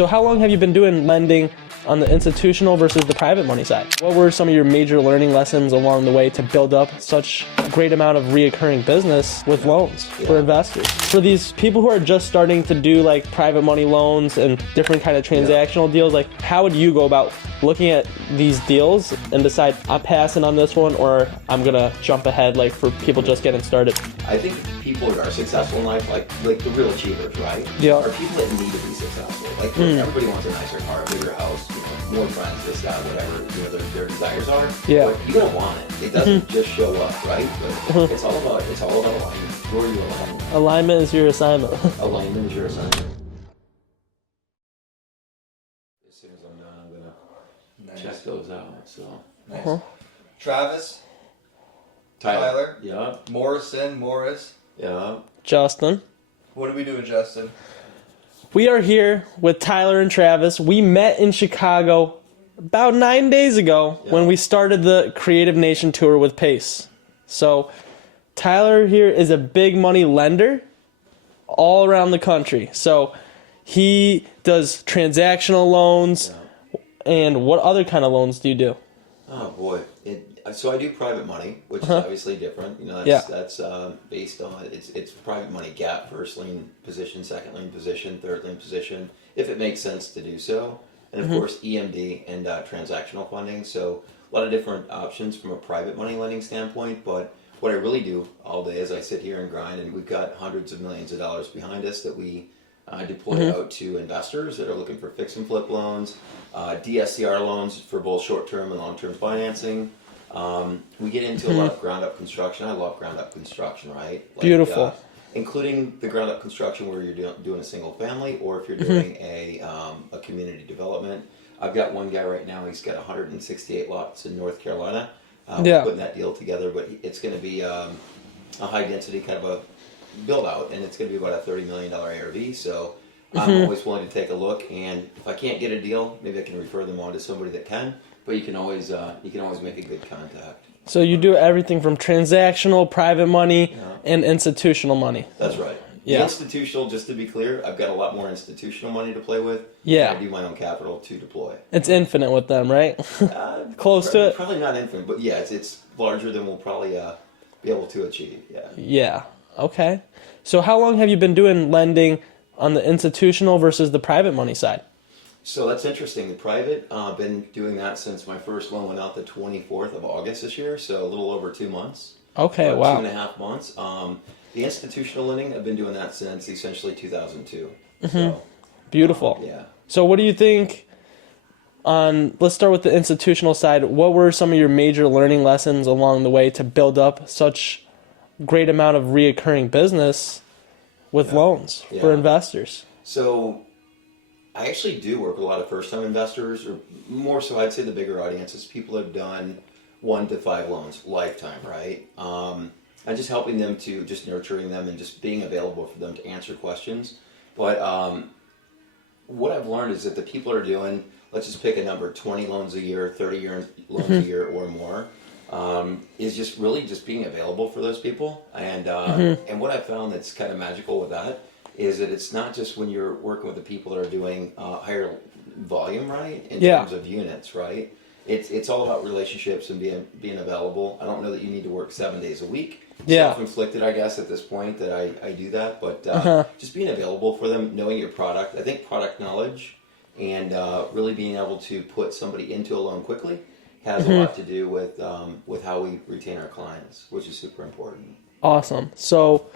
So how long have you been doing lending on the institutional versus the private money side? What were some of your major learning lessons along the way to build up such a great amount of reoccurring business with loans for investors? For these people who are just starting to do like private money loans and different kind of transactional deals, like how would you go about looking at these deals and decide I'm passing on this one or I'm gonna jump ahead, like for people just getting started? I think people that are successful in life, like the real achievers, right? Yeah. Are people that need to be successful. Like everybody wants a nicer car, a bigger house, more friends, this, that, whatever their desires are. Yeah. But you're gonna want it. It doesn't just show up, right? But it's all about alignment. Who are you aligning with? Alignment is your assignment. Alignment is your assignment. As soon as I'm done, I'm gonna check those out. So Nice. Travis, Tyler. Yeah. Morris. Yeah. Justin. What are we doing, Justin? We are here with Tyler and Travis. We met in Chicago about 9 days ago when we started the Creative Nation tour with Pace. So Tyler here is a big money lender all around the country. So he does transactional loans. And what other kind of loans do you do? Oh boy. So I do private money, which is obviously different. You know, that's based on it's private money gap, first lien position, second lien position, third lien position, if it makes sense to do so. And of course EMD and transactional funding. So a lot of different options from a private money lending standpoint. But what I really do all day is I sit here and grind, and we've got hundreds of millions of dollars behind us that we deploy out to investors that are looking for fix and flip loans, DSCR loans for both short-term and long-term financing. We get into a lot of ground-up construction. I love ground-up construction, right? Like, Beautiful. Including the ground-up construction where you're doing a single family, or if you're doing a community development. I've got one guy right now. He's got 168 lots in North Carolina. We're putting that deal together, but it's going to be a high-density kind of a build-out, and it's going to be about a $30 million ARV. So I'm always willing to take a look, and if I can't get a deal, maybe I can refer them on to somebody that can. But you can always make a good contact. So you do everything from transactional, private money, and institutional money. That's right. Yeah. The institutional, just to be clear, I've got a lot more institutional money to play with. Yeah. I do my own capital to deploy. It's infinite with them, right? Close to it? Probably not infinite, but yeah, it's larger than we'll probably be able to achieve. Yeah. Yeah. Okay. So how long have you been doing lending on the institutional versus the private money side? So that's interesting. The private, been doing that since my first loan went out the 24th of August this year, so a little over 2 months. Okay, wow. 2.5 months. The institutional lending, I've been doing that since essentially 2002. So, Beautiful. yeah. So what do you think let's start with the institutional side. What were some of your major learning lessons along the way to build up such great amount of reoccurring business with loans for investors? So I actually do work with a lot of first-time investors, or more so I'd say the bigger audience is people that have done 1 to 5 loans, lifetime, right? And just helping them to, just nurturing them and just being available for them to answer questions. But what I've learned is that the people are doing, let's just pick a number, 20 loans a year, 30 loans a year or more, is just really just being available for those people. And what I found that's kind of magical with that is that it's not just when you're working with the people that are doing higher volume, right, in terms of units, right? It's all about relationships and being available. I don't know that you need to work 7 days a week. Self-inflicted, I guess, at this point that I do that, but just being available for them, knowing your product. I think product knowledge and really being able to put somebody into a loan quickly has a lot to do with how we retain our clients, which is super important. Awesome. So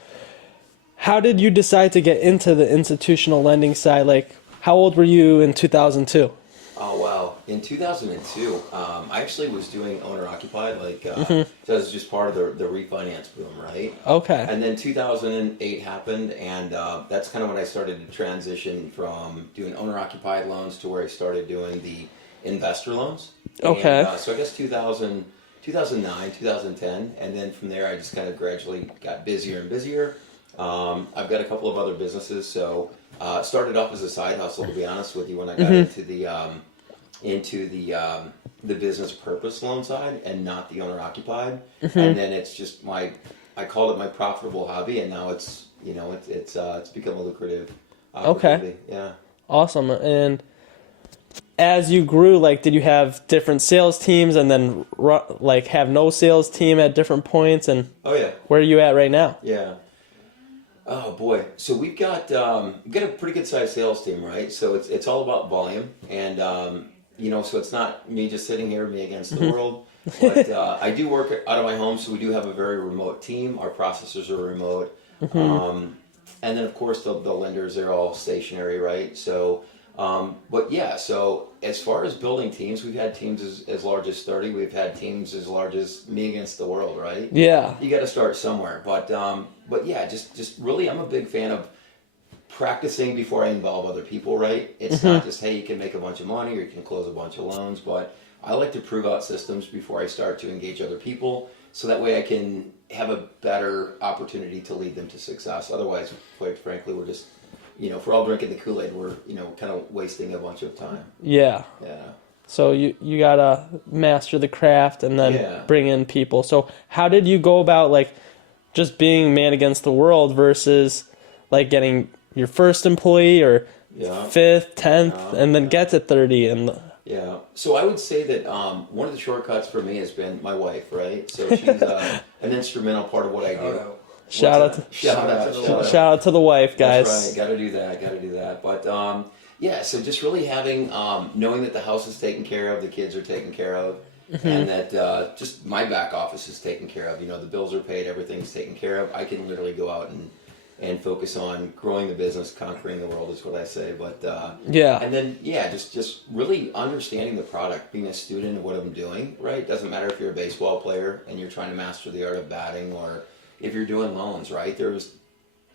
how did you decide to get into the institutional lending side? Like, how old were you in 2002? Oh, wow. In 2002, I actually was doing owner-occupied, so it was just part of the refinance boom, right? Okay. And then 2008 happened, and that's kind of when I started to transition from doing owner-occupied loans to where I started doing the investor loans. Okay. And, so I guess 2009, 2010, and then from there I just kind of gradually got busier and busier. I've got a couple of other businesses, so started off as a side hustle, to be honest with you, when I got into the business purpose loan side and not the owner occupied. And then it's just I called it my profitable hobby, and now it's become a lucrative opportunity. Yeah. Awesome. And as you grew, like, did you have different sales teams and then like have no sales team at different points? And Oh yeah, where are you at right now? yeah. Oh boy, so we've got a pretty good sized sales team, right? So it's all about volume, and so it's not me just sitting here, me against the world. But I do work out of my home, so we do have a very remote team. Our processors are remote, and then of course the lenders, they're all stationary, right? So, but yeah, so as far as building teams, we've had teams as large as 30. We've had teams as large as me against the world, right? Yeah. You got to start somewhere, but yeah, just really, I'm a big fan of practicing before I involve other people, right? It's not just, hey, you can make a bunch of money or you can close a bunch of loans, but I like to prove out systems before I start to engage other people, so that way I can have a better opportunity to lead them to success. Otherwise, quite frankly, we're just, if we're all drinking the Kool-Aid, we're, kind of wasting a bunch of time. Yeah. Yeah. So you gotta master the craft and then bring in people. So how did you go about like just being man against the world versus like getting your first employee or fifth, 10th, and then get to 30 and Yeah. So I would say that one of the shortcuts for me has been my wife, right? So she's an instrumental part of what I do. Shout out to the wife, guys. That's right. Got to do that. But so just really having knowing that the house is taken care of, the kids are taken care of, and that just my back office is taken care of. The bills are paid, everything's taken care of. I can literally go out and focus on growing the business, conquering the world is what I say. But and then just really understanding the product, being a student of what I'm doing. Right, doesn't matter if you're a baseball player and you're trying to master the art of batting, or if you're doing loans. Right, there's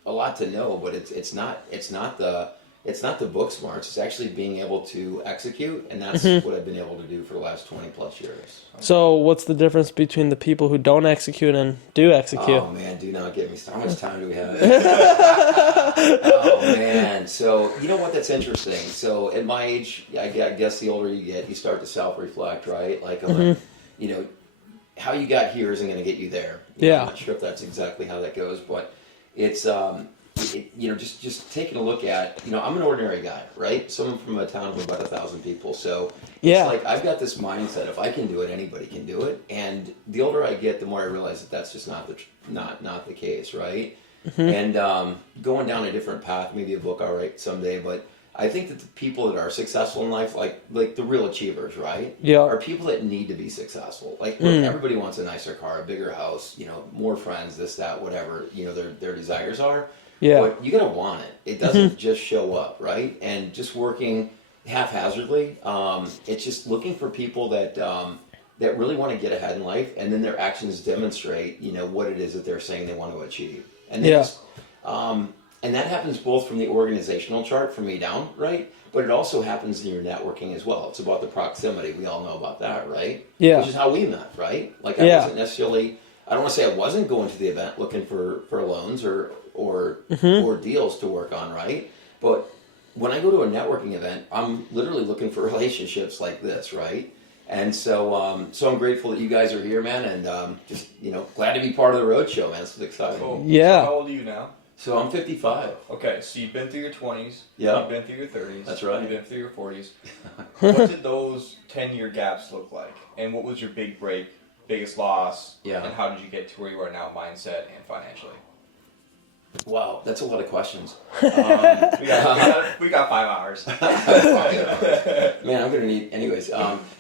a lot to know, but it's not the book smarts. It's actually being able to execute, and that's what I've been able to do for the last 20 plus years. So what's the difference between the people who don't execute and do execute? Oh man, do not get me started. How much time do we have? Oh man, so you know what? That's interesting. So at my age, I guess the older you get, you start to self-reflect, right? Like, how you got here isn't going to get you there. I'm not sure if that's exactly how that goes, but it's just taking a look at, I'm an ordinary guy, right? Someone from a town of about 1,000 people. So it's like, I've got this mindset, if I can do it, anybody can do it. And the older I get, the more I realize that that's just not the case, right? And going down a different path, maybe a book I'll write someday, but I think that the people that are successful in life, like the real achievers, right? Are people that need to be successful. Like, look, everybody wants a nicer car, a bigger house, more friends, this, that, whatever, their desires are. But you gotta want it. It doesn't just show up, right? And just working haphazardly, it's just looking for people that really want to get ahead in life, and then their actions demonstrate, what it is that they're saying they want to achieve. And and that happens both from the organizational chart from me down, right? But it also happens in your networking as well. It's about the proximity. We all know about that, right? Which is how we met, right? Like, I wasn't necessarily, I don't want to say I wasn't going to the event looking for loans or deals to work on, right? But when I go to a networking event, I'm literally looking for relationships like this, right? And so I'm grateful that you guys are here, man, and just glad to be part of the roadshow, man. It's exciting. Cool. Yeah. So how old are you now? So I'm 55. Okay, so you've been through your 20s. Yeah. You've been through your 30s. That's right. You've been through your 40s. What did those 10-year gaps look like? And what was your big break, biggest loss? Yeah. And how did you get to where you are now, mindset and financially? Wow, that's a lot of questions. We got 5 hours. Man, I'm gonna need anyways.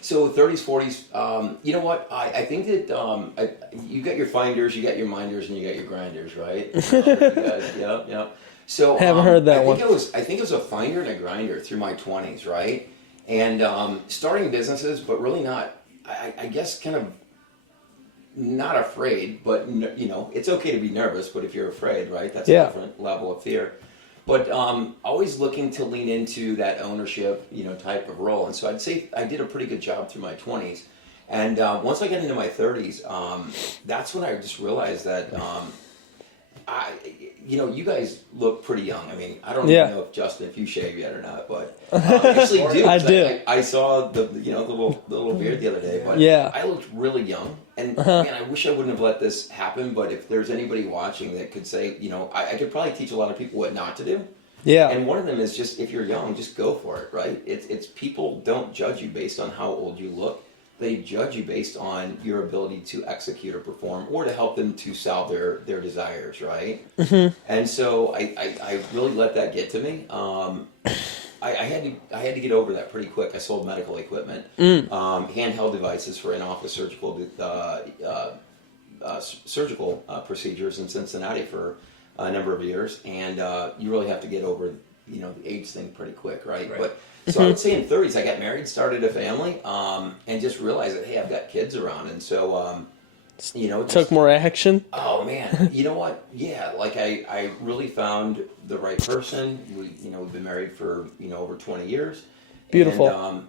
So 30s, 40s. You know what? I think that you got your finders, you got your minders, and you got your grinders, right? Yeah. So haven't heard that one. I think it was a finder and a grinder through my 20s, right? And starting businesses, but really not. I guess kind of not afraid, but it's okay to be nervous. But if you're afraid, right, that's a different level of fear. But always looking to lean into that ownership, type of role. And so I'd say I did a pretty good job through my 20s. And once I got into my 30s, that's when I just realized that, you guys look pretty young. I mean, I don't even know if Justin, if you shave yet or not, but actually do. I do. I saw the little beard the other day, but I looked really young. And man, I wish I wouldn't have let this happen. But if there's anybody watching that could say, I could probably teach a lot of people what not to do. Yeah. And one of them is just, if you're young, just go for it, right? It's people don't judge you based on how old you look. They judge you based on your ability to execute or perform, or to help them to solve their desires, right? And so I really let that get to me. I had to get over that pretty quick. I sold medical equipment, handheld devices for in-office surgical procedures in Cincinnati for a number of years, and you really have to get over the age thing pretty quick, right? But so I would say in 30s, I got married, started a family, and just realized that, hey, I've got kids around, and so Took more action. oh man, you know what? Yeah, like I really found the right person. We've been married for over 20 years. Beautiful. And,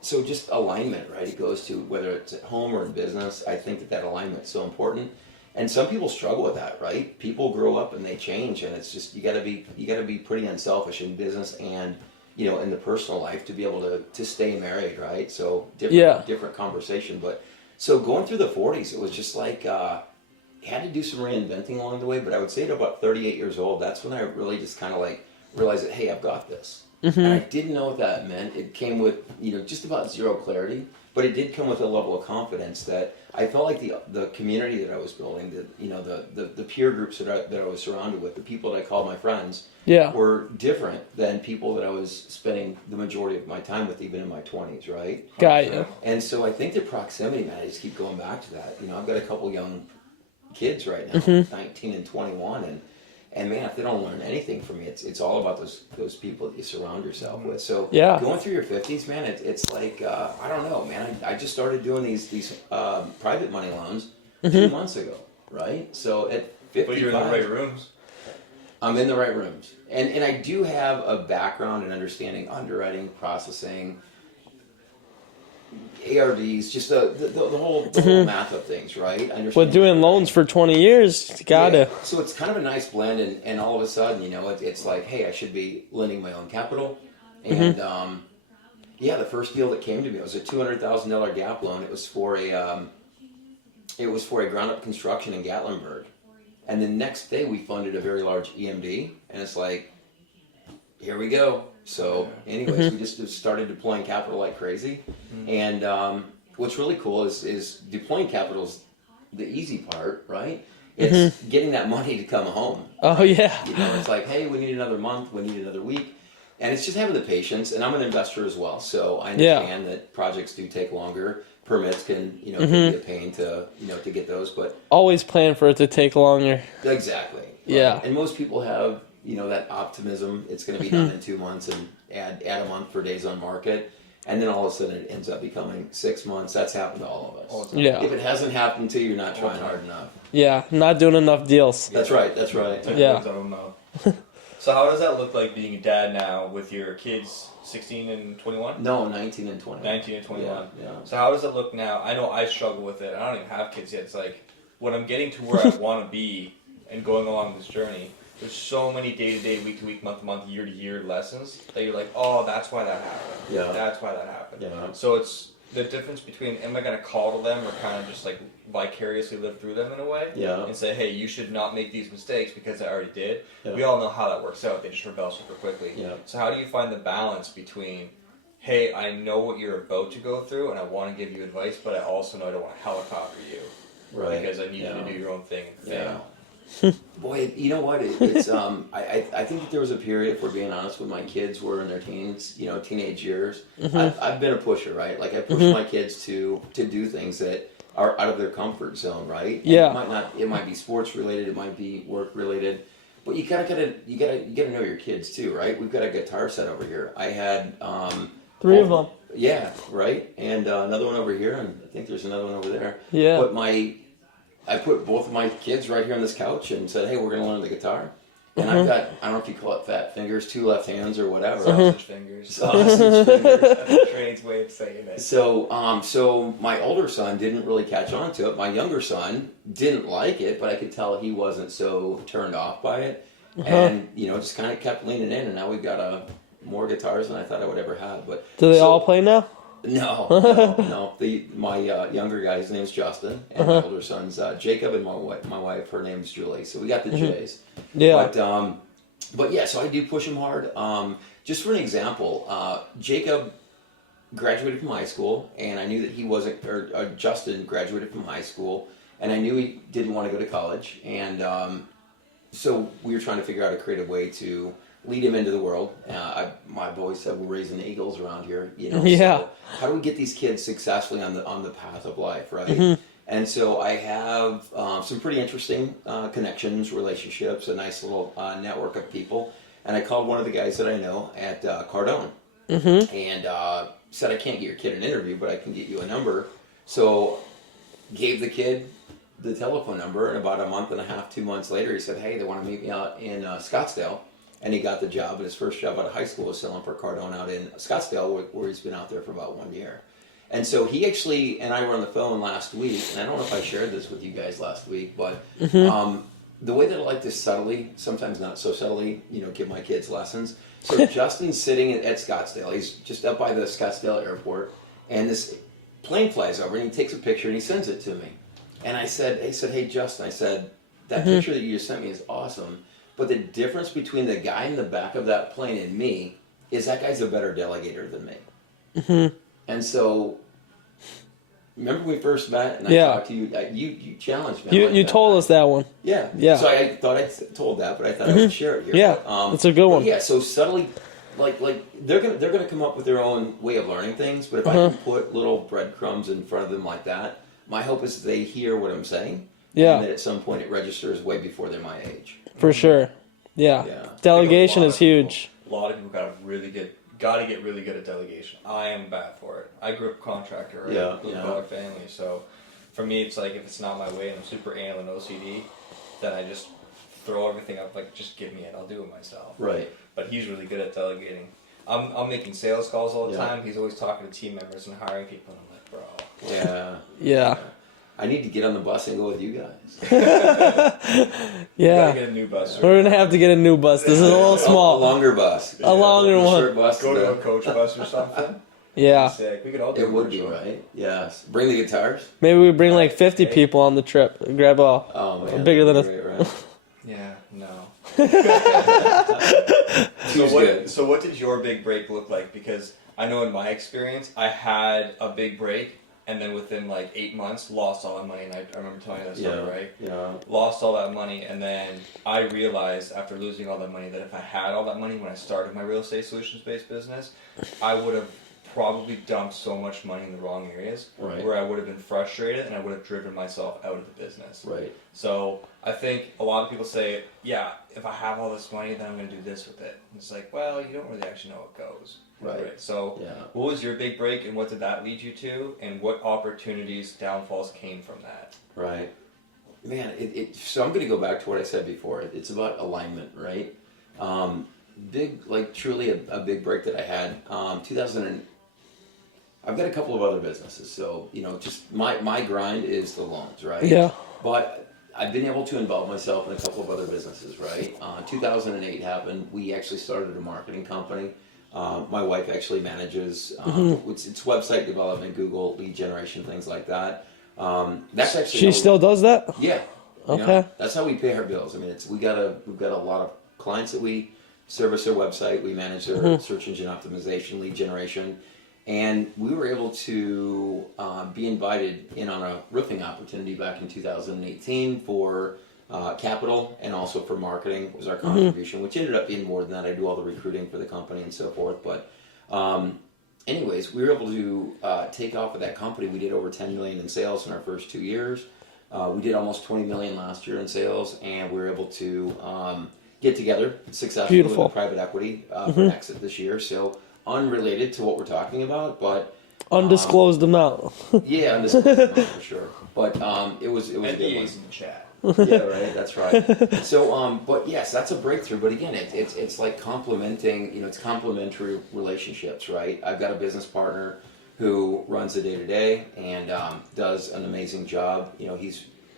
so just alignment, right? It goes to whether it's at home or in business. I think that alignment is so important. And some people struggle with that, right? People grow up and they change, and it's just you got to be pretty unselfish in business and in the personal life to be able to stay married, right? So different conversation, but. So going through the 40s, it was just like, had to do some reinventing along the way, but I would say at about 38 years old, that's when I really just kind of like realized that, hey, I've got this. And I didn't know what that meant. It came with, just about zero clarity, but it did come with a level of confidence that I felt like the community that I was building, the peer groups that I was surrounded with, the people that I called my friends, were different than people that I was spending the majority of my time with, even in my 20s, right? Got you. And so I think the proximity, man, I just keep going back to that. I've got a couple young kids right now, 19 and 21, and man, if they don't learn anything from me, it's all about those people that you surround yourself with. So going through your 50s, man, it's like I don't know, man. I just started doing these private money loans 2 months ago, right? So at 55, but you're in the right rooms. I'm in the right rooms, and I do have a background in understanding underwriting, processing, ARDs, just the whole math of things, right? With doing loans for 20 years, you gotta. Yeah. So it's kind of a nice blend, and all of a sudden, it's like, hey, I should be lending my own capital, and the first deal that came to me was a $200,000 gap loan. It was for a ground up construction in Gatlinburg. And the next day we funded a very large EMD, and it's like, here we go. So anyways, we just started deploying capital like crazy. And what's really cool is deploying capital is the easy part, right? It's getting that money to come home. Oh, yeah. It's like, hey, we need another month, we need another week. And it's just having the patience, and I'm an investor as well, so I understand that projects do take longer. Permits can, can be a pain to get those, but always plan for it to take longer. Exactly. Right? Yeah. And most people have, that optimism. It's going to be done in 2 months, and add a month for days on market, and then all of a sudden it ends up becoming 6 months. That's happened to all of us. Yeah. If it hasn't happened to you, you're not trying hard enough. Yeah, not doing enough deals. That's right. Yeah. I don't know. So how does that look like being a dad now with your kids 16 and 21? No, 19 and 21. 19 and 21. Yeah. So how does it look now? I know I struggle with it. I don't even have kids yet. It's like when I'm getting to where I want to be and going along this journey, there's so many day-to-day, week-to-week, month-to-month, year-to-year lessons that you're like, oh, that's why that happened. Yeah. That's why that happened. Yeah. So it's the difference between am I going to call to them or kind of just like vicariously live through them in a way and say, hey, you should not make these mistakes because I already did. Yeah. We all know how that works out. They just rebel super quickly. Yeah. So how do you find the balance between, hey, I know what you're about to go through and I want to give you advice, but I also know I don't want to helicopter you. Right. Because I need you to do your own thing and fail. Boy, you know what? It's I think that there was a period, if we're being honest, when my kids were in their teens, teenage years. I've been a pusher, right? Like I push my kids to do things that are out of their comfort zone, right? And Yeah. it might be sports related, it might be work related, but you gotta know your kids too, right? We've got a guitar set over here. I had 3 of them. Yeah, right, and another one over here, and I think there's another one over there. Yeah. But I put both of my kids right here on this couch and said, hey, we're going to learn the guitar. And I've got, I don't know if you call it fat fingers, 2 left hands or whatever. Sausage fingers. Sausage fingers. That's a train's way of saying it. So my older son didn't really catch on to it. My younger son didn't like it, but I could tell he wasn't so turned off by it. And, just kind of kept leaning in. And now we've got more guitars than I thought I would ever have. But Do they all play now? No. My younger guy, his name's Justin, and my older son's Jacob, and my wife, her name's Julie. So we got the J's. Yeah. But But yeah, so I do push him hard. Just for an example, Jacob graduated from high school, and I knew that he wasn't, or Justin graduated from high school, and I knew he didn't want to go to college, and so we were trying to figure out a creative way to lead him into the world. I've always said we're raising eagles around here, you know. Yeah. So how do we get these kids successfully on the path of life, right? And so I have some pretty interesting connections, relationships, a nice little network of people. And I called one of the guys that I know at Cardone, and said, I can't get your kid an interview, but I can get you a number. So gave the kid the telephone number, and about a month and a half, 2 months later, he said, hey, they want to meet me out in Scottsdale. And he got the job, and his first job out of high school was selling for Cardone out in Scottsdale, where he's been out there for about 1 year. And so he actually, and I were on the phone last week, and I don't know if I shared this with you guys last week, but the way that I like to subtly, sometimes not so subtly, give my kids lessons. So Justin's sitting at Scottsdale. He's just up by the Scottsdale airport, and this plane flies over, and he takes a picture, and he sends it to me. And he said, hey, Justin, I said, that picture that you just sent me is awesome, but the difference between the guy in the back of that plane and me is that guy's a better delegator than me. And so, remember when we first met, and I talked to you, you challenged me. You told us that one. Yeah. Yeah. So I thought I told that, but I thought I would share it here. Yeah, it's a good one. Yeah, so subtly, like they're gonna come up with their own way of learning things, but if I can put little breadcrumbs in front of them like that, my hope is they hear what I'm saying, and that at some point it registers way before they're my age. For sure. Yeah. Delegation is huge. A lot of people got to get really good at delegation. I am bad for it. I grew up a contractor, right? Blue collar family. So for me, it's like if it's not my way and I'm super anal and OCD, then I just throw everything up. Like, just give me it. I'll do it myself. Right. But he's really good at delegating. I'm making sales calls all the time. He's always talking to team members and hiring people. And I'm like, bro. Yeah. I need to get on the bus and go with you guys. You gotta get a new bus. We're going to have to get a new bus. This is a little small. A longer bus. A longer one. Short bus. Go to a coach bus or something. Yeah. Sick. We could all do It would be, right? Yes. Bring the guitars. Maybe we bring like 50 people on the trip. Grab a bigger than a... Yeah, no. Good. So what did your big break look like? Because I know in my experience, I had a big break, and then within like 8 months, lost all that money. And I remember telling you that story, right? Yeah. Lost all that money, and then I realized after losing all that money that if I had all that money when I started my real estate solutions-based business, I would have probably dumped so much money in the wrong areas, where I would have been frustrated and I would have driven myself out of the business. Right. So I think a lot of people say, yeah, if I have all this money, then I'm going to do this with it. And it's like, well, you don't really actually know what goes. Right. So what was your big break, and what did that lead you to, and what opportunities, downfalls came from that? Right. Man, so I'm going to go back to what I said before. It's about alignment, right? Truly a big break that I had. I've got a couple of other businesses, so just my grind is the loans, right? Yeah. But I've been able to involve myself in a couple of other businesses, right? 2008 happened. We actually started a marketing company. My wife actually manages it's website development, Google lead generation, things like that. That's actually she still does that. Yeah. Okay. That's how we pay our bills. I mean, we've got a lot of clients that we service their website. We manage their search engine optimization, lead generation. And we were able to be invited in on a roofing opportunity back in 2018 for capital and also for marketing was our contribution, which ended up being more than that. I do all the recruiting for the company and so forth. But anyways, we were able to take off of that company. We did over $10 million in sales in our first 2 years. We did almost $20 million last year in sales, and we were able to get together successfully with the private equity for an exit this year. So unrelated to what we're talking about, but undisclosed amount. Yeah, undisclosed amount for sure. But it was a good one. NDAs in the chat. Yeah, right. That's right. So, but yes, that's a breakthrough. But again, it's like complementing. It's complementary relationships, right? I've got a business partner who runs the day to day and does an amazing job.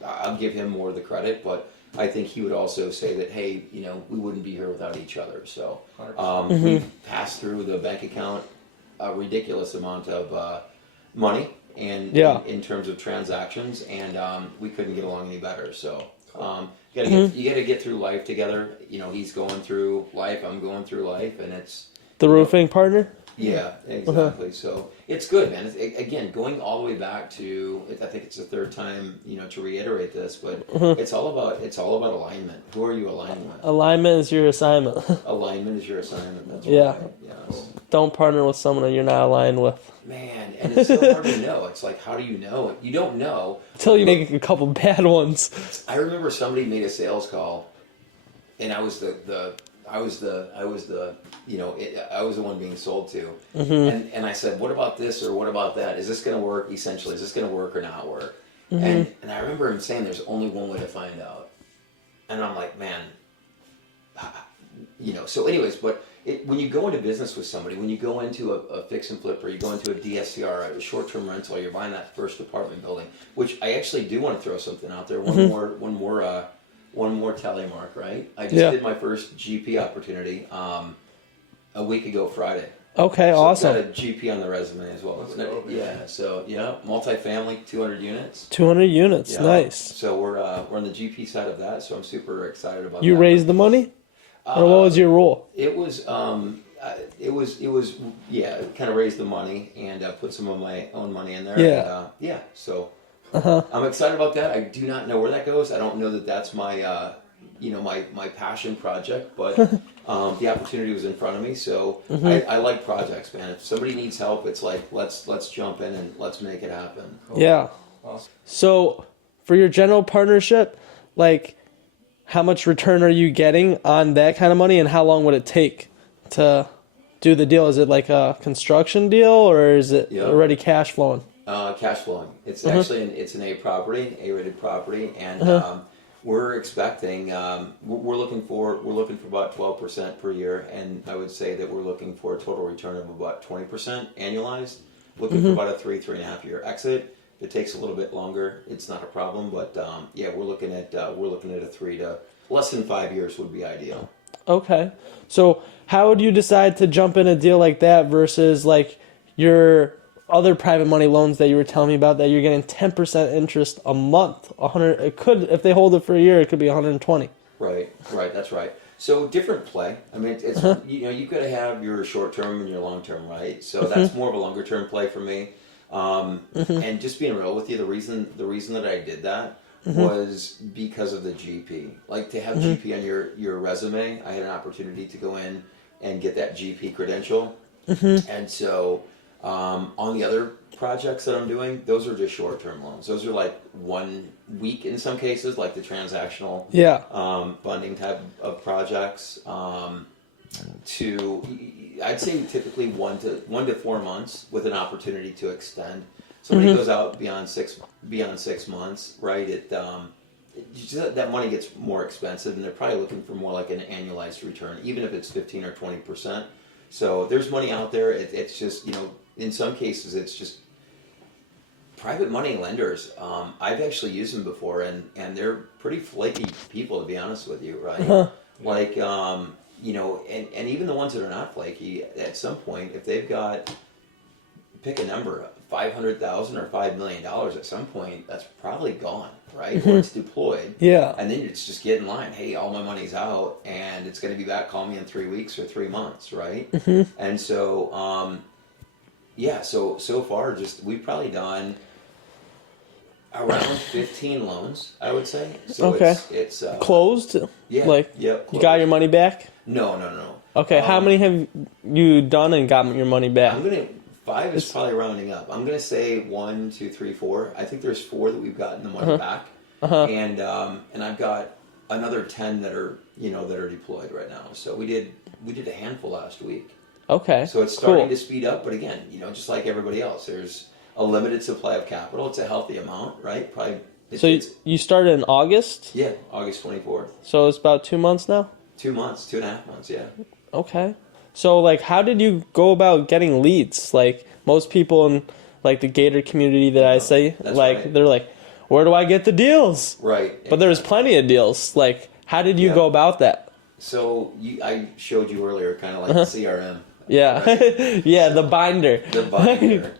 I'll give him more of the credit, but I think he would also say that, hey, we wouldn't be here without each other. So we passed through the bank account a ridiculous amount of money in terms of transactions, and we couldn't get along any better. So You gotta get through life together. You know, he's going through life, I'm going through life, and it's The roofing partner? yeah, exactly. So it's good, man. Again, going all the way back to, I think it's the third time, to reiterate this, but it's all about alignment. Who are you aligning with? Alignment is your assignment. Alignment is your assignment. That's Yeah. right. Yes. Don't partner with someone you're not aligned with. Man, and it's so hard to know. It's like, how do you know it? You don't know Until you make a couple bad ones. I remember somebody made a sales call, and I was the one being sold to, and I said, what about this or what about that? Is this going to work? Essentially, is this going to work or not work? And I remember him saying, there's only one way to find out, and I'm like, man, So, anyways, but when you go into business with somebody, when you go into a fix and flip, or you go into a DSCR, a short-term rental, you're buying that first apartment building, which I actually do want to throw something out there. One more tally mark, right? I just did my first GP opportunity a week ago Friday. Okay, so awesome. I've got a GP on the resume as well. Multifamily, 200 units. 200 units, Yeah. nice. So we're on the GP side of that, so I'm super excited about that. You raised the money? Or what was your role? It was kind of raised the money and put some of my own money in there. Yeah. So I'm excited about that. I do not know where that goes. I don't know that that's my my passion project, but the opportunity was in front of me. So I like projects, man. If somebody needs help, it's like let's jump in and let's make it happen. Cool. Yeah. Awesome. So for your general partnership, like, how much return are you getting on that kind of money, and how long would it take to do the deal? Is it like a construction deal, or is it already cash flowing? Cash flowing. It's actually it's an A-rated property, and we're expecting we're looking for about 12% per year, and I would say that we're looking for a total return of about 20% annualized. Looking for about a 3.5 year exit. It takes a little bit longer. It's not a problem, but we're looking at a 3 to less than 5 years would be ideal. Okay. So how would you decide to jump in a deal like that versus like your other private money loans that you were telling me about that you're getting 10% interest a month? 100. It could, if they hold it for a year, it could be 120. Right. That's right. So different play. I mean, it's you've got to have your short term and your long term, right? So that's more of a longer term play for me. And just being real with you, the reason that I did that was because of the GP. Like, to have GP on your resume, I had an opportunity to go in and get that GP credential. And so on the other projects that I'm doing, those are just short-term loans. Those are like 1 week in some cases, like the transactional funding type of projects. I'd say typically 1 to 4 months with an opportunity to extend. Somebody goes out beyond six months, right? That money gets more expensive, and they're probably looking for more like an annualized return, even if it's 15 or 20%. So there's money out there. It's just, in some cases, it's just private money lenders. I've actually used them before, and they're pretty flaky people, to be honest with you, right? Like, and even the ones that are not flaky, at some point, if they've got, pick a number, $500,000 or $5 million, at some point, that's probably gone, right? Or it's deployed. Yeah. And then it's just get in line. Hey, all my money's out, and it's going to be back. Call me in 3 weeks or 3 months, right? And so, so far, we've probably done around 15 loans, I would say. So it's closed? Yeah. Like, closed. You got your money back? No. Okay, how many have you done and gotten your money back? 5 is probably rounding up. I'm gonna say 1, 2, 3, 4. I think there's 4 that we've gotten the money back, and I've got another 10 that are deployed right now. So we did a handful last week. Okay. So it's starting to speed up, but again, just like everybody else, there's a limited supply of capital. It's a healthy amount, right? Probably. You started in August? Yeah, August 24th. So it's about 2 months now? 2 months, 2.5 months, yeah. Okay. So, like, how did you go about getting leads? Like, most people in, like, the Gator community that I say, like, they're like, where do I get the deals? Right. But there's plenty of deals. Like, how did you go about that? So, I showed you earlier, kind of like the CRM. Yeah. Right? Yeah, the binder. The binder.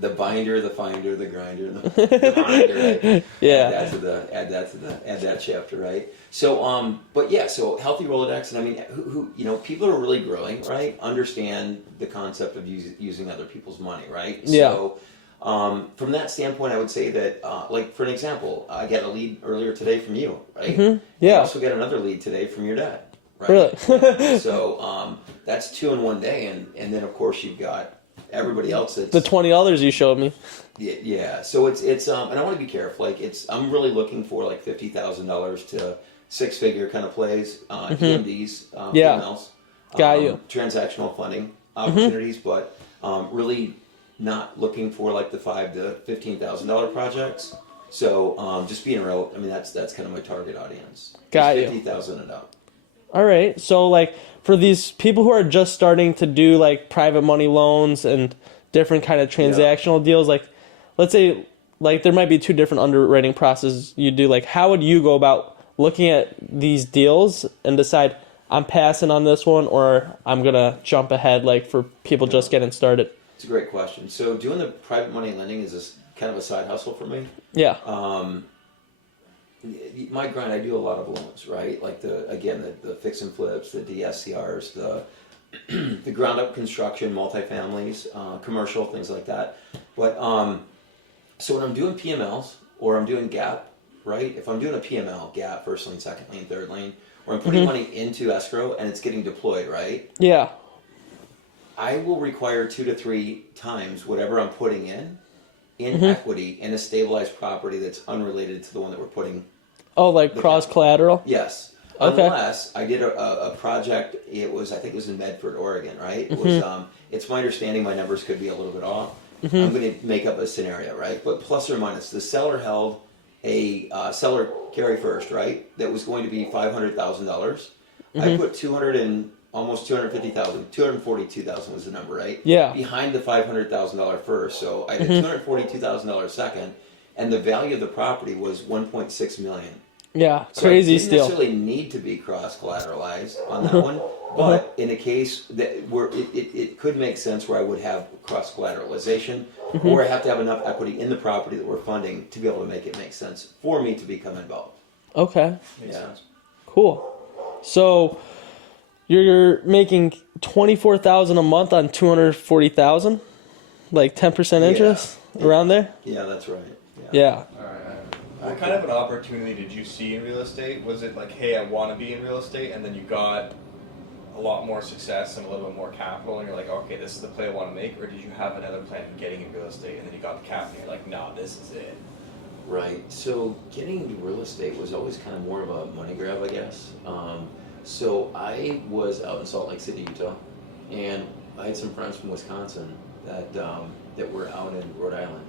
the binder, the finder, the grinder, the binder, right? Yeah. Add that chapter, right? So, but yeah, so healthy Rolodex, and I mean, who people are really growing, right? Understand the concept of using other people's money, right? Yeah. So, from that standpoint, I would say that, like for an example, I got a lead earlier today from you, right? Yeah. I also got another lead today from your dad, right? Really? So, that's 2 in one day, and then of course you've got everybody else that's The 20 others you showed me. yeah. So it's and I want to be careful. Like I'm really looking for like $50,000 to 6-figure kind of plays, EMDs, Yeah. PMLs, Got you. transactional funding opportunities, but really not looking for like the $5,000 to $15,000 projects. So just being real, I mean that's kind of my target audience. Got you. 50,000 and up. All right. So like for these people who are just starting to do like private money loans and different kind of transactional deals, like let's say like there might be 2 different underwriting processes you do. Like how would you go about looking at these deals and decide I'm passing on this one or I'm going to jump ahead like for people just getting started? It's a great question. So doing the private money lending is this kind of a side hustle for me. Yeah. My grind, I do a lot of loans, right? Like the fix and flips, the DSCRs, the ground up construction, multifamilies, commercial, things like that. But so when I'm doing PMLs or I'm doing gap, right? If I'm doing a PML, gap, first lien, second lien, third lien, or I'm putting money into escrow and it's getting deployed, right? Yeah. I will require 2 to 3 times whatever I'm putting in equity in a stabilized property that's unrelated to the one that we're putting. Oh, like cross collateral? Yes. Okay. Unless I did a project, I think it was in Medford, Oregon, right? It was, it's my understanding my numbers could be a little bit off. I'm going to make up a scenario, right? But plus or minus, the seller held a seller carry first, right? That was going to be $500,000. I put almost 250,000, 242,000 was the number, right? Yeah. Behind the $500,000 first, so I did $242,000 second, and the value of the property was $1.6 million. Yeah, So crazy I didn't steal. necessarily need to be cross collateralized on that one, but in a case that where it could make sense where I would have cross collateralization, or I have to have enough equity in the property that we're funding to be able to make it make sense for me to become involved. Okay. Makes sense. Cool. So you're making $24,000 a month on $240,000, like 10% interest around there. Yeah, that's right. Yeah. All right. What kind of an opportunity did you see in real estate? Was it like, hey, I want to be in real estate, and then you got a lot more success and a little bit more capital, and you're like, okay, this is the play I want to make? Or did you have another plan in getting in real estate, and then you got the capital, and you're like, no, this is it? Right. So getting into real estate was always kind of more of a money grab, I guess. So I was out in Salt Lake City, Utah, and I had some friends from Wisconsin that were out in Rhode Island,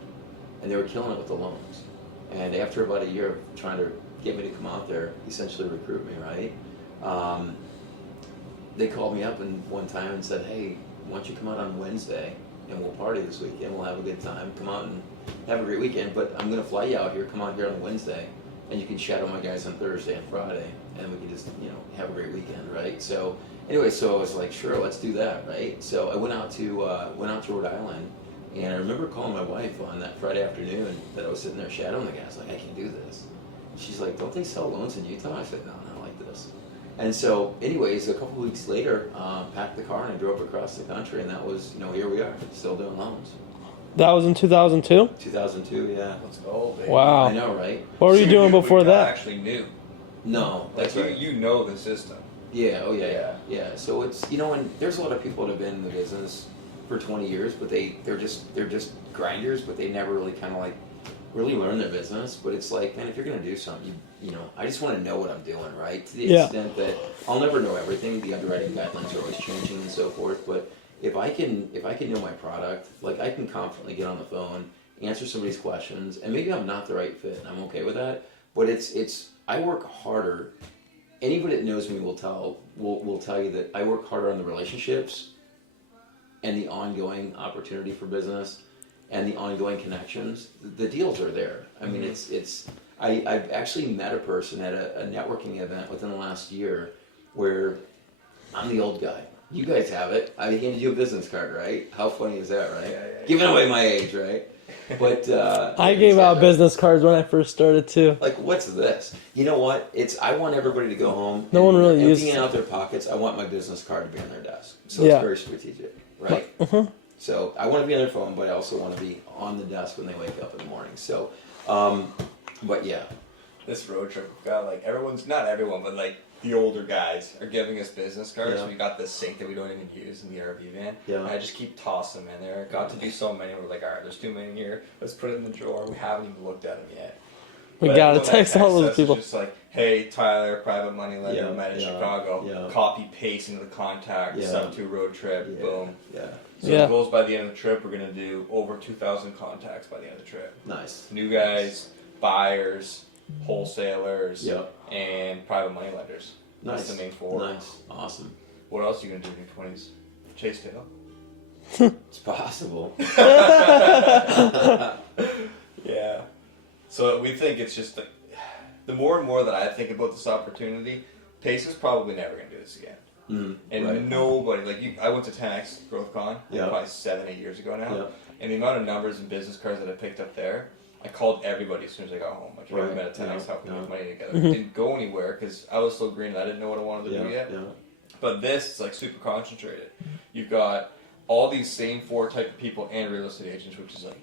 and they were killing it with the loans. And after about a year of trying to get me to come out there, essentially recruit me, right? They called me up one time and said, hey, why don't you come out on Wednesday and we'll party this weekend, we'll have a good time, come out and have a great weekend, but I'm going to fly you out here, come out here on Wednesday, and you can shadow my guys on Thursday and Friday, and we can just, have a great weekend, right? So anyway, so I was like, sure, let's do that, right? So I went out to Rhode Island, and I remember calling my wife on that Friday afternoon that I was sitting there shadowing the guy. I was like, I can't do this. She's like, don't they sell loans in Utah? I said, no, not like this. And so anyways, a couple weeks later, packed the car and I drove across the country, and that was, here we are, still doing loans. That was in 2002? 2002, yeah. Let's go, baby. Wow. I know, right? What were you doing before You're not that? actually new. No, that's Like, right. you know the system. Yeah, oh yeah. So it's, and there's a lot of people that have been in the business for 20 years, but they're just grinders, but they never really kind of like really learn their business. But it's like, man, if you're gonna do something, I just want to know what I'm doing, right? To the extent that I'll never know everything. The underwriting guidelines are always changing and so forth. But if I can know my product, like I can confidently get on the phone, answer somebody's questions, and maybe I'm not the right fit, and I'm okay with that. But it's I work harder. Anybody that knows me will tell you that I work harder on the relationships and the ongoing opportunity for business and the ongoing connections. The deals are there. I mean, I've actually met a person at a networking event within the last year where I'm the old guy, You guys have it. I handed you a business card, right? How funny is that, right? Yeah. Giving away my age, right? But I gave out business cards when I first started too. Like, what's this? You know what? I want everybody to go home. No one really uses emptying it. out their pockets. I want my business card to be on their desk. So Yeah. it's very strategic, right? So I want to be on their phone, but I also want to be on the desk when they wake up in the morning. So, but yeah. This road trip, we've got like not everyone, but like the older guys are giving us business cards. Yeah. We got this sink that we don't even use in the RV van. Yeah. And I just keep tossing them in there. Got to do so many. We're like, all right, there's too many here. Let's put it in the drawer. We haven't even looked at them yet. We But gotta everyone that text all texts those us is people. Just like, hey, Tyler, private money lender, Yeah, met in yeah, Chicago. yeah. Copy paste into the contact. Yeah. Sub to road trip. Yeah. Boom. Yeah. So Yeah. the goals by the end of the trip, we're gonna do over 2,000 contacts by the end of the trip. Nice. New guys, buyers, wholesalers, Yep. and private money lenders. Nice. That's the main four. Nice. Awesome. What else are you gonna do in your 20s? Chase tail. It's possible. Yeah. So we think it's just the more and more that I think about this opportunity, Pace is probably never gonna do this again. And right. nobody I went to 10X GrowthCon Yeah. probably 7-8 years ago now, Yeah. and the amount of numbers and business cards that I picked up there, I called everybody as soon as I got home. Like, hey, we Right. met at 10X, Yeah. how can we Yeah. make money together? Didn't go anywhere because I was so green and I didn't know what I wanted to Yeah. do yet. Yeah. But this is like super concentrated. You've got all these same four type of people and real estate agents, which is like,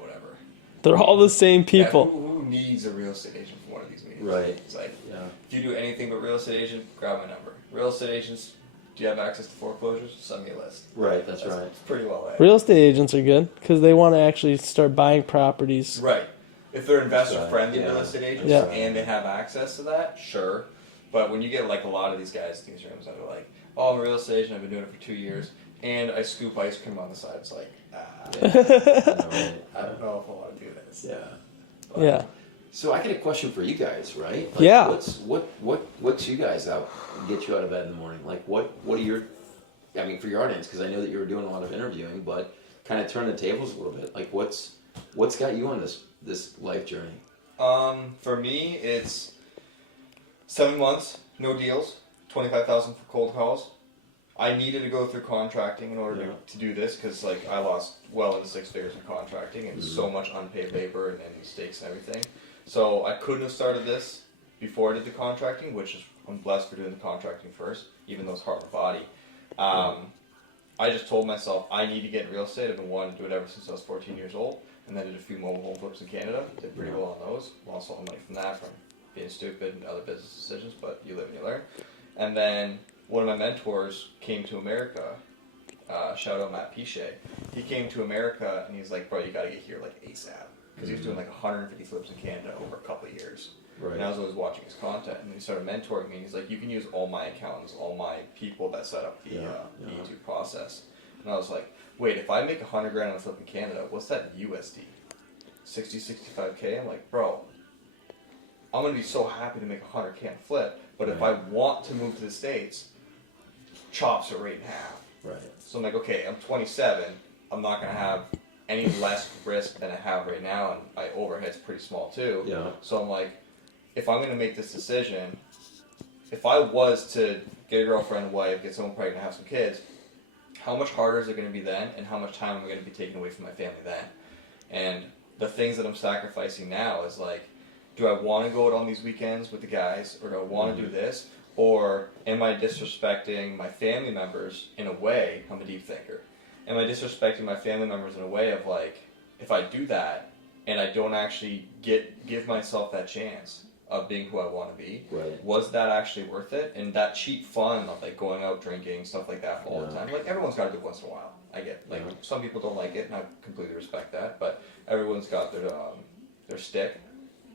whatever. They're all the same people. Yeah, who needs a real estate agent for one of these meetings? Right. It's like, Yeah. if you do anything but real estate agent, grab my number. Real estate agents, do you have access to foreclosures? Send me a list. Right. That's right. It's pretty well read. Real estate agents are good because they want to actually start buying properties. Right. If they're investor right. friendly Yeah. real estate agents Yeah. and they have access to that, sure. But when you get like a lot of these guys in these rooms that are like, oh, I'm a real estate agent, I've been doing it for 2 years, and I scoop ice cream on the side, it's like, I I don't know if I want to do this. Yeah. Yeah. So I got a question for you guys, right? Like, Yeah. What's you guys out get you out of bed in the morning? Like what are your, I mean, for your audience, because I know that you were doing a lot of interviewing, but kind of turn the tables a little bit. Like what's got you on this life journey? For me, it's 7 months, no deals, 25,000 for cold calls. I needed to go through contracting in order to do this because like I lost well into 6 figures in contracting and so much unpaid labor and mistakes and everything. So I couldn't have started this before I did the contracting, which is I'm blessed for doing the contracting first, even though it's hard on the body. I just told myself I need to get in real estate. I've been wanting to do it ever since I was 14 years old, and then did a few mobile home flips in Canada. Did pretty well on those. Lost all the money from that, from being stupid and other business decisions, but you live and you learn. And then one of my mentors came to America. Shout out Matt Piche. He came to America and he's like, bro, you got to get here like ASAP. Because he was doing like 150 flips in Canada over a couple of years. Right. And I was always watching his content, and he started mentoring me. He's like, you can use all my accountants, all my people that set up the E2 process. And I was like, wait, if I make $100,000 on a flip in Canada, what's that USD? 60, 65K? I'm like, bro, I'm going to be so happy to make $100K on a flip, but if I want to move to the States, chops are rate in half. Right. So I'm like, okay, I'm 27, I'm not going to have any less risk than I have right now, and my overhead's pretty small too. Yeah. So I'm like, if I'm going to make this decision, if I was to get a girlfriend, wife, get someone pregnant, have some kids, how much harder is it going to be then, and how much time am I going to be taking away from my family then? And the things that I'm sacrificing now is like, do I want to go out on these weekends with the guys, or do I want to do this, or am I disrespecting my family members in a way? I'm a deep thinker. Am I disrespecting my family members in a way of like, if I do that and I don't actually give myself that chance of being who I want to be, was that actually worth it? And that cheap fun of like going out drinking, stuff like that all the time, like everyone's got to do it once in a while. I get like some people don't like it, and I completely respect that, but everyone's got their stick.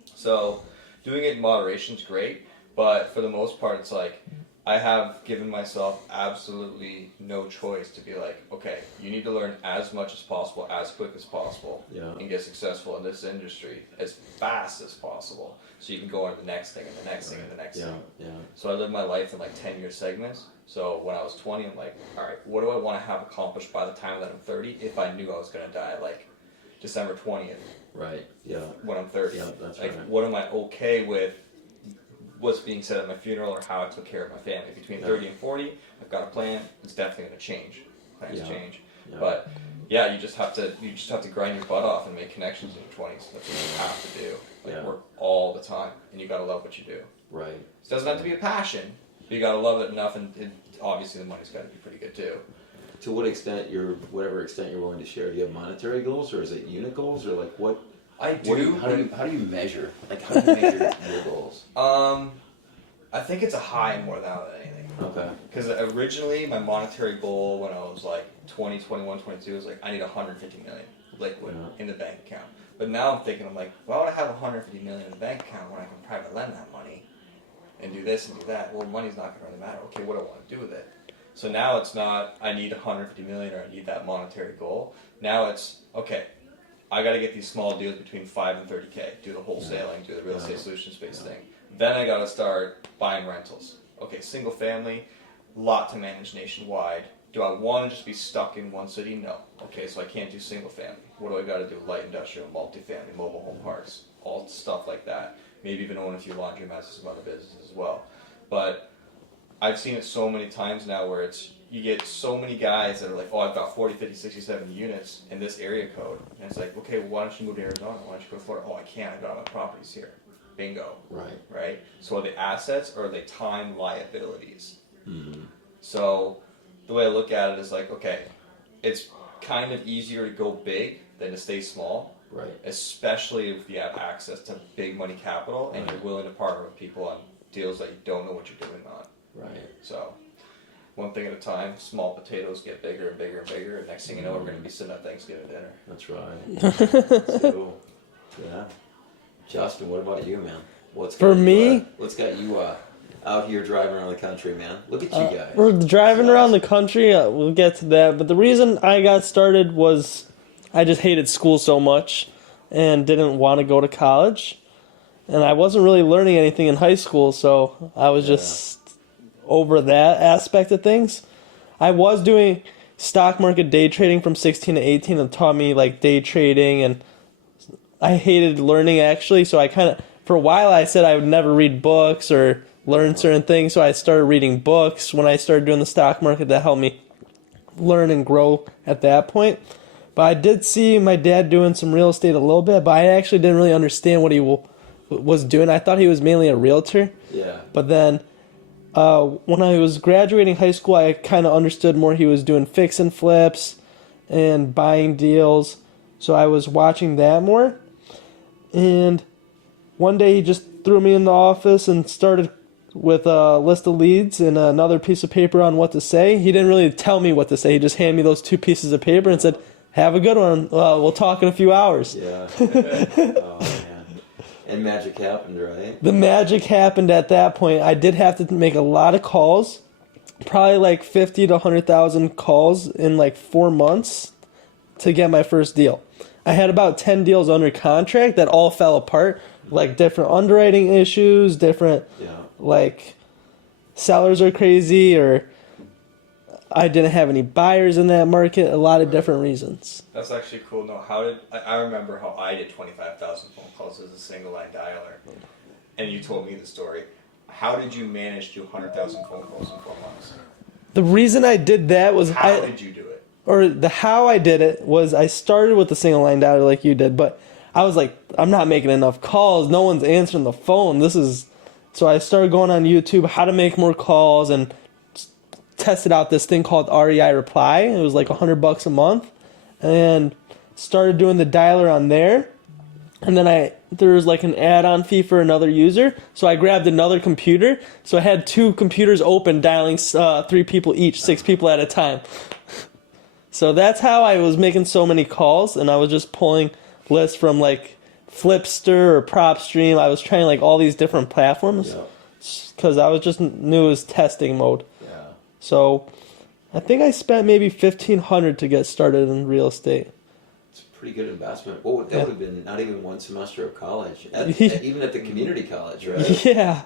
So doing it in moderation is great, but for the most part, it's like I have given myself absolutely no choice to be like, okay, you need to learn as much as possible, as quick as possible, and get successful in this industry as fast as possible, so you can go on to the next thing and the next thing and the next thing. So I live my life in like 10-year segments. So when I was 20, I'm like, all right, what do I want to have accomplished by the time that I'm 30 if I knew I was going to die like December 20th? Right. Yeah. When I'm 30. Yeah, that's like, right. what am I okay with what's being said at my funeral or how I took care of my family. Between 30 and 40, I've got a plan. It's definitely going to change. Plans change. Yeah. But yeah, you just have to grind your butt off and make connections in your 20s. That's what you have to do. Like work all the time, and you got to love what you do. Right. It doesn't have to be a passion. But you got to love it enough, and obviously the money's got to be pretty good too. To what extent whatever extent you're willing to share, do you have monetary goals, or is it unit goals, or like what? I do. How do you measure? Like how do you measure your goals? I think it's a high more now than anything. Okay. Because originally my monetary goal when I was like 20, 21, 22 was like I need 150 million liquid in the bank account. But now I'm thinking, I'm like, why would I have 150 million in the bank account when I can private lend that money and do this and do that? Well, money's not going to really matter. Okay, what do I want to do with it? So now it's not I need 150 million or I need that monetary goal. Now it's okay. I got to get these small deals between 5 and 30K. Do the wholesaling, do the real estate solutions based thing. Then I got to start buying rentals. Okay, single family, lot to manage nationwide. Do I want to just be stuck in one city? No. Okay, so I can't do single family. What do I got to do? Light industrial, multifamily, mobile home parks, all stuff like that. Maybe even own a few laundromats and some other businesses as well. But I've seen it so many times now where it's you get so many guys that are like, oh, I've got 40, 50, 60, 70 units in this area code. And it's like, okay, well, why don't you move to Arizona? Why don't you go to Florida? Oh, I can't. I've got all my properties here. Bingo. Right? So are they assets or are they time liabilities? Mm-hmm. So the way I look at it is like, okay, it's kind of easier to go big than to stay small. Right. Especially if you have access to big money capital and you're willing to partner with people on deals that you don't know what you're doing on. Right. So one thing at a time, small potatoes get bigger and bigger and bigger, and next thing you know, we're going to be sitting at Thanksgiving dinner. That's right. So, yeah. Justin, what about you, man? What's got you out here driving around the country, man? Look at you guys. We're driving around the country. We'll get to that. But the reason I got started was I just hated school so much and didn't want to go to college. And I wasn't really learning anything in high school, so I was just over that aspect of things. I was doing stock market day trading from 16 to 18 and taught me like day trading, and I hated learning actually, so I kind of, for a while I said I would never read books or learn certain things, so I started reading books when I started doing the stock market that helped me learn and grow at that point. But I did see my dad doing some real estate a little bit, but I actually didn't really understand what he was doing. I thought he was mainly a realtor. Yeah. But then when I was graduating high school, I kind of understood more. He was doing fix and flips and buying deals, so I was watching that more. And one day he just threw me in the office and started with a list of leads and another piece of paper on what to say. He didn't really tell me what to say. He just handed me those two pieces of paper and said, have a good one. We'll talk in a few hours. Yeah. Oh, man. And magic happened, right? The magic happened at that point. I did have to make a lot of calls, probably like 50 to 100,000 calls in like 4 months to get my first deal. I had about 10 deals under contract that all fell apart, like different underwriting issues, different like sellers are crazy, or I didn't have any buyers in that market, a lot of different reasons. That's actually cool. No, I remember how I did 25,000 phone calls as a single line dialer, and you told me the story. How did you manage to do 100,000 phone calls in 4 months? The reason I did that was how did you do it? Or the how I did it was I started with the single line dialer like you did, but I was like, I'm not making enough calls. No one's answering the phone. So I started going on YouTube, how to make more calls, and tested out this thing called REI Reply. It was like $100 a month, and started doing the dialer on there. And then there was like an add-on fee for another user, so I grabbed another computer. So I had 2 computers open, dialing 3 people each, 6 people at a time. So that's how I was making so many calls, and I was just pulling lists from like Flipster or PropStream. I was trying like all these different platforms because I was just knew it was testing mode. So I think I spent maybe $1,500 to get started in real estate. It's a pretty good investment. That would have been not even 1 semester of college, even at the community college, right? Yeah.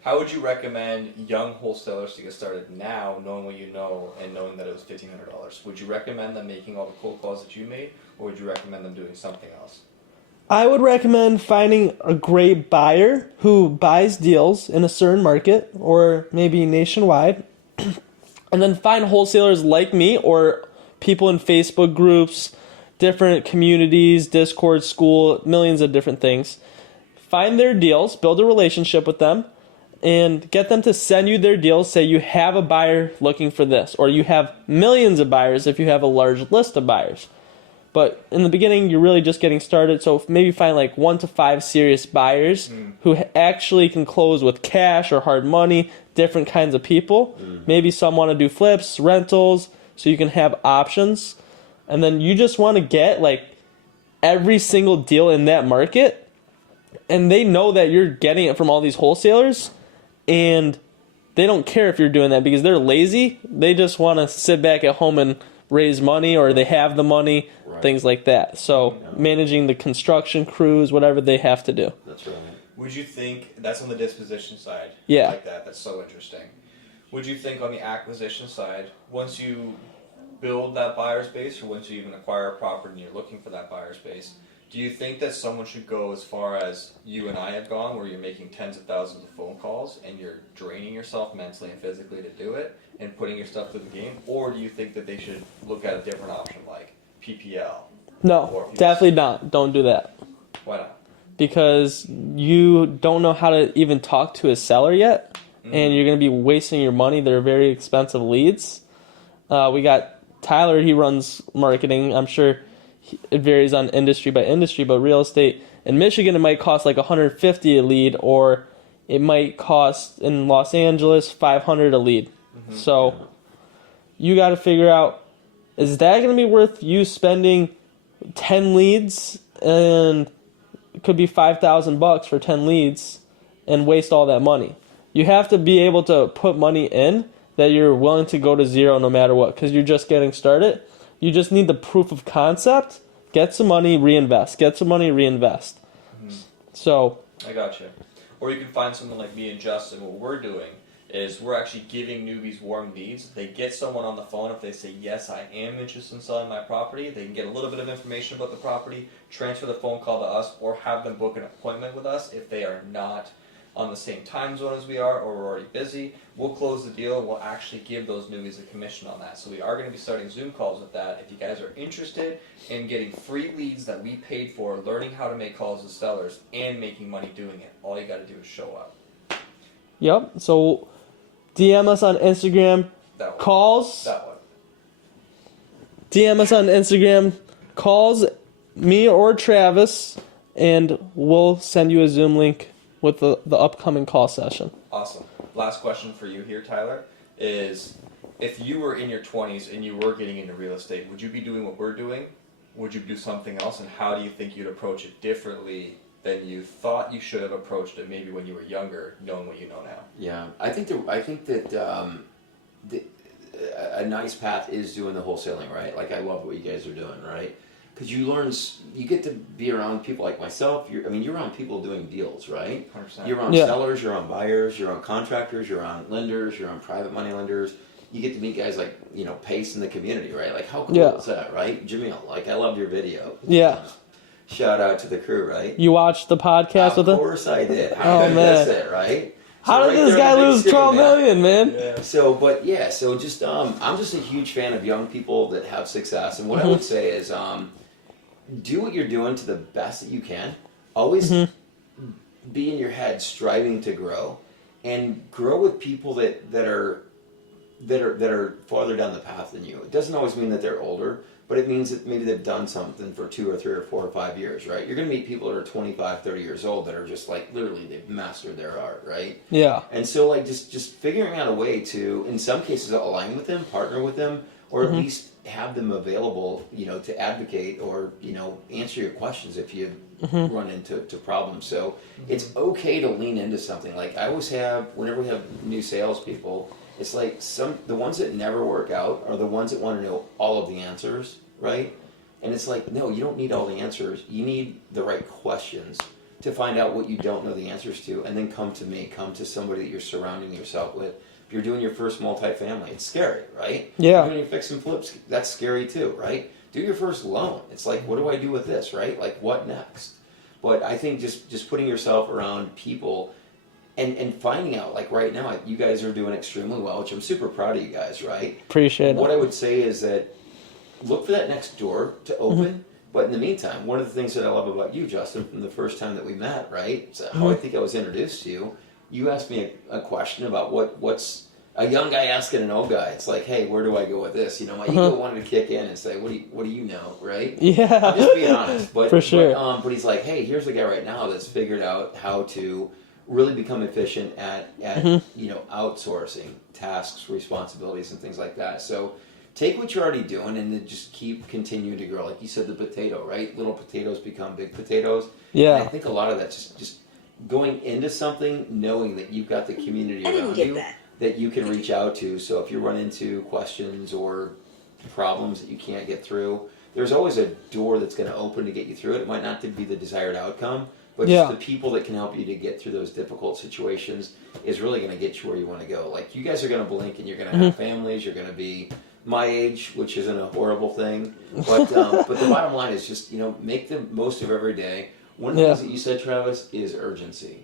How would you recommend young wholesalers to get started now, knowing what you know and knowing that it was $1,500? Would you recommend them making all the cold calls that you made, or would you recommend them doing something else? I would recommend finding a great buyer who buys deals in a certain market or maybe nationwide, and then find wholesalers like me or people in Facebook groups, different communities, Discord, school, millions of different things. Find their deals, build a relationship with them, and get them to send you their deals. Say you have a buyer looking for this, or you have millions of buyers if you have a large list of buyers. But in the beginning, you're really just getting started. So maybe find like 1 to 5 serious buyers who actually can close with cash or hard money, different kinds of people. Maybe some want to do flips, rentals, so you can have options. And then you just want to get like every single deal in that market. And they know that you're getting it from all these wholesalers. And they don't care if you're doing that because they're lazy. They just want to sit back at home and raise money, or they have the money, things like that. So managing the construction crews, whatever they have to do. That's right. Would you think that's on the disposition side? Yeah. I like that. That's so interesting. Would you think on the acquisition side, once you build that buyer's base, or once you even acquire a property and you're looking for that buyer's base, do you think that someone should go as far as you and I have gone, where you're making tens of thousands of phone calls and you're draining yourself mentally and physically to do it and putting your stuff through the game? Or do you think that they should look at a different option like PPL? No, definitely not. Don't do that. Why not? Because you don't know how to even talk to a seller yet, and you're going to be wasting your money. They're very expensive leads. We got Tyler, he runs marketing. I'm sure it varies on industry by industry, but real estate in Michigan, it might cost like $150 a lead, or it might cost in Los Angeles $500 a lead. So you got to figure out, is that going to be worth you spending 10 leads, and it could be $5,000 for 10 leads, and waste all that money? You have to be able to put money in that you're willing to go to zero no matter what, because you're just getting started. You just need the proof of concept. Get some money, reinvest. Get some money, reinvest. So I got you. Or you can find someone like me and Justin. What we're doing is we're actually giving newbies warm leads. They get someone on the phone. If they say, yes, I am interested in selling my property, they can get a little bit of information about the property, transfer the phone call to us, or have them book an appointment with us if they are not on the same time zone as we are, or we're already busy. We'll close the deal, and we'll actually give those newbies a commission on that. So we are going to be starting Zoom calls with that. If you guys are interested in getting free leads that we paid for, learning how to make calls to sellers, and making money doing it, all you got to do is show up. Yep. So DM us on Instagram. That one. Calls. That one. DM us on Instagram. Calls me or Travis, and we'll send you a Zoom link with the upcoming call session. Awesome. Last question for you here, Tyler, is if you were in your 20s and you were getting into real estate, would you be doing what we're doing? Would you do something else? And how do you think you'd approach it differently than you thought you should have approached it maybe when you were younger, knowing what you know now? Yeah, I think that a nice path is doing the wholesaling, right? Like, I love what you guys are doing, right? Because you get to be around people like myself. You're around people doing deals, right? 100%. You're around sellers, you're around buyers, you're around contractors, you're around lenders, you're around private money lenders. You get to meet guys like, Pace in the community, right? Like, how cool is that, right? Jamil, like, I loved your video. Yeah. Shout out to the crew, right? You watched the podcast with him? Of course I did. How did I miss it, right? How So did right this there guy on the big lose screen, 12 million, man? Yeah. So just I'm just a huge fan of young people that have success. And what I would say is do what you're doing to the best that you can. Always be in your head striving to grow, and grow with people that are farther down the path than you. It doesn't always mean that they're older, but it means that maybe they've done something for 2 or 3 or 4 or 5 years, right? You're going to meet people that are 25, 30 years old that are just like, literally, they've mastered their art, right? Yeah. And so, like, just figuring out a way to, in some cases, align with them, partner with them, or at least have them available, to advocate or, answer your questions if you run into problems. So it's okay to lean into something. Like, I always have, whenever we have new salespeople, it's like the ones that never work out are the ones that want to know all of the answers, right? And it's like, no, you don't need all the answers. You need the right questions to find out what you don't know the answers to, and then come to me, come to somebody that you're surrounding yourself with. If you're doing your first multifamily, it's scary, right? Yeah. You're doing your fix and flips, that's scary too, right? Do your first loan. It's like, what do I do with this, right? Like, what next? But I think just putting yourself around people and finding out, like right now, you guys are doing extremely well, which I'm super proud of you guys, right? Appreciate it. What I would say is that look for that next door to open. But in the meantime, one of the things that I love about you, Justin, from the first time that we met, right? So how I think I was introduced to you, you asked me a question about what's a young guy asking an old guy. It's like, hey, where do I go with this? You know, my ego wanted to kick in and say, what do you know, right? Yeah. I'm just being honest. But, For sure. But he's like, hey, here's a guy right now that's figured out how to really become efficient at you know, outsourcing tasks, responsibilities, and things like that. So take what you're already doing and then just keep continuing to grow. Like you said, the potato, right? Little potatoes become big potatoes. Yeah. And I think a lot of that's just going into something, knowing that you've got the community around you that you can reach out to. So if you run into questions or problems that you can't get through, there's always a door that's going to open to get you through it. It might not be the desired outcome, but just the people that can help you to get through those difficult situations is really going to get you where you want to go. Like you guys are going to blink and you're going to have families, you're going to be my age, which isn't a horrible thing, but but the bottom line is just, you know, make the most of every day. One of the things that you said, Travis, is urgency.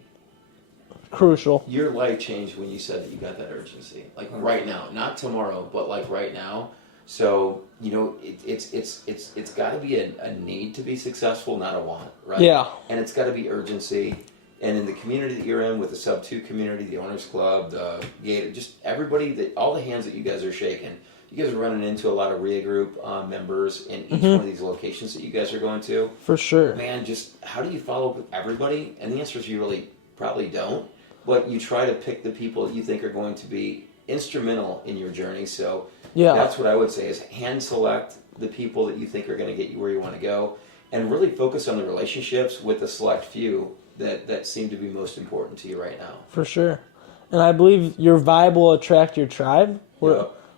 Crucial. Your life changed when you said that you got that urgency, like right now, not tomorrow, but like right now. So you know, it's got to be a need to be successful, not a want, right? Yeah. And it's got to be urgency. And in the community that you're in, with the Sub 2 community, the Owners Club, the Gate, just everybody, all the hands that you guys are shaking. You guys are running into a lot of RIA group members in each one of these locations that you guys are going to. For sure. Man, just how do you follow up with everybody? And the answer is you really probably don't. But you try to pick the people that you think are going to be instrumental in your journey. So that's what I would say is hand select the people that you think are going to get you where you want to go. And really focus on the relationships with the select few that seem to be most important to you right now. For sure. And I believe your vibe will attract your tribe.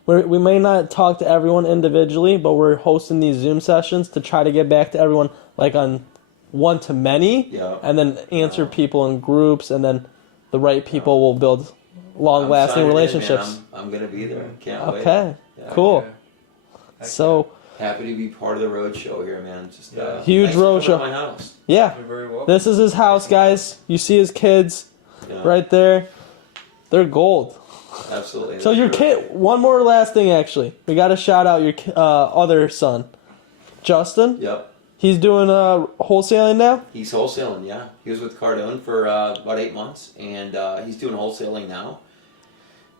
We may not talk to everyone individually, but we're hosting these Zoom sessions to try to get back to everyone like on one-to-many, and then answer people in groups, and then the right people will build long-lasting relationships. I'm going to be there. Can't wait. Okay, cool. So happy to be part of the road show here, man. Just huge road show. My house. Yeah, You're very welcome. this is his house, guys. You see his kids right there. They're gold. Absolutely. So your kid. One more last thing, actually. We got to shout out your other son, Justin. Yep. He's doing wholesaling now? He's wholesaling, yeah. He was with Cardone for about 8 months, and he's doing wholesaling now.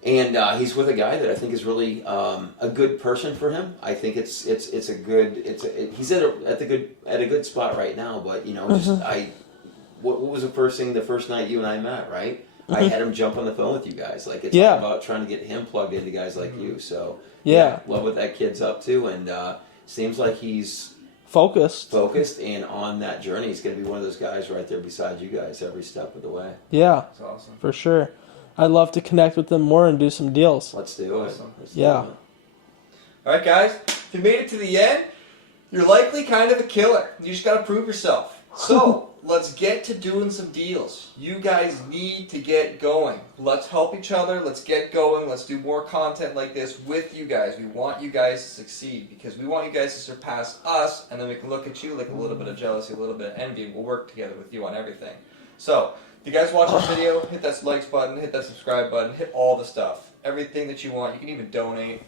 And he's with a guy that I think is really a good person for him. I think he's at a good spot right now. But you know, what was the first night you and I met, right? I had him jump on the phone with you guys. Like it's all about trying to get him plugged into guys like you. So love what that kid's up to, and seems like he's focused and on that journey. He's going to be one of those guys right there beside you guys every step of the way. Yeah, that's awesome. For sure. I'd love to connect with them more and do some deals. Let's do it. Awesome. Yeah. All right, guys. If you made it to the end, you're likely kind of a killer. You just got to prove yourself. So let's get to doing some deals. You guys need to get going. Let's help each other. Let's get going. Let's do more content like this with you guys. We want you guys to succeed because we want you guys to surpass us, and then we can look at you like a little bit of jealousy, a little bit of envy, and we'll work together with you on everything. So if you guys watch this video, hit that likes button, hit that subscribe button, hit all the stuff. Everything that you want. You can even donate.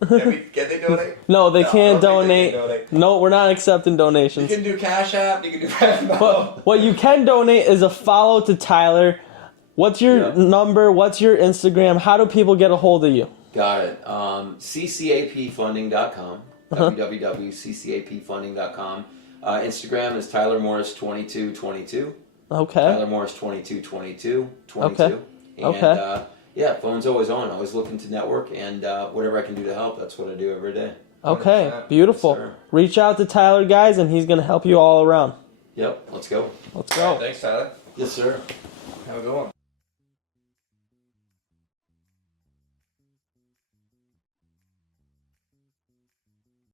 Can they donate? No, they can't donate. No, we're not accepting donations. You can do Cash App. You can do PayPal. What you can donate is a follow to Tyler. What's your number? What's your Instagram? How do people get a hold of you? Got it. ccapfunding.com. www.ccapfunding.com. Instagram is Tyler Morris 2222. Okay. Tyler Morris 2222. Okay. And, yeah, phone's always on. Always looking to network, and whatever I can do to help, that's what I do every day. Okay, beautiful. Yes, reach out to Tyler, guys, and he's going to help you all around. Yep, let's go. Let's go. Right, thanks, Tyler. Yes, sir. Have a good one.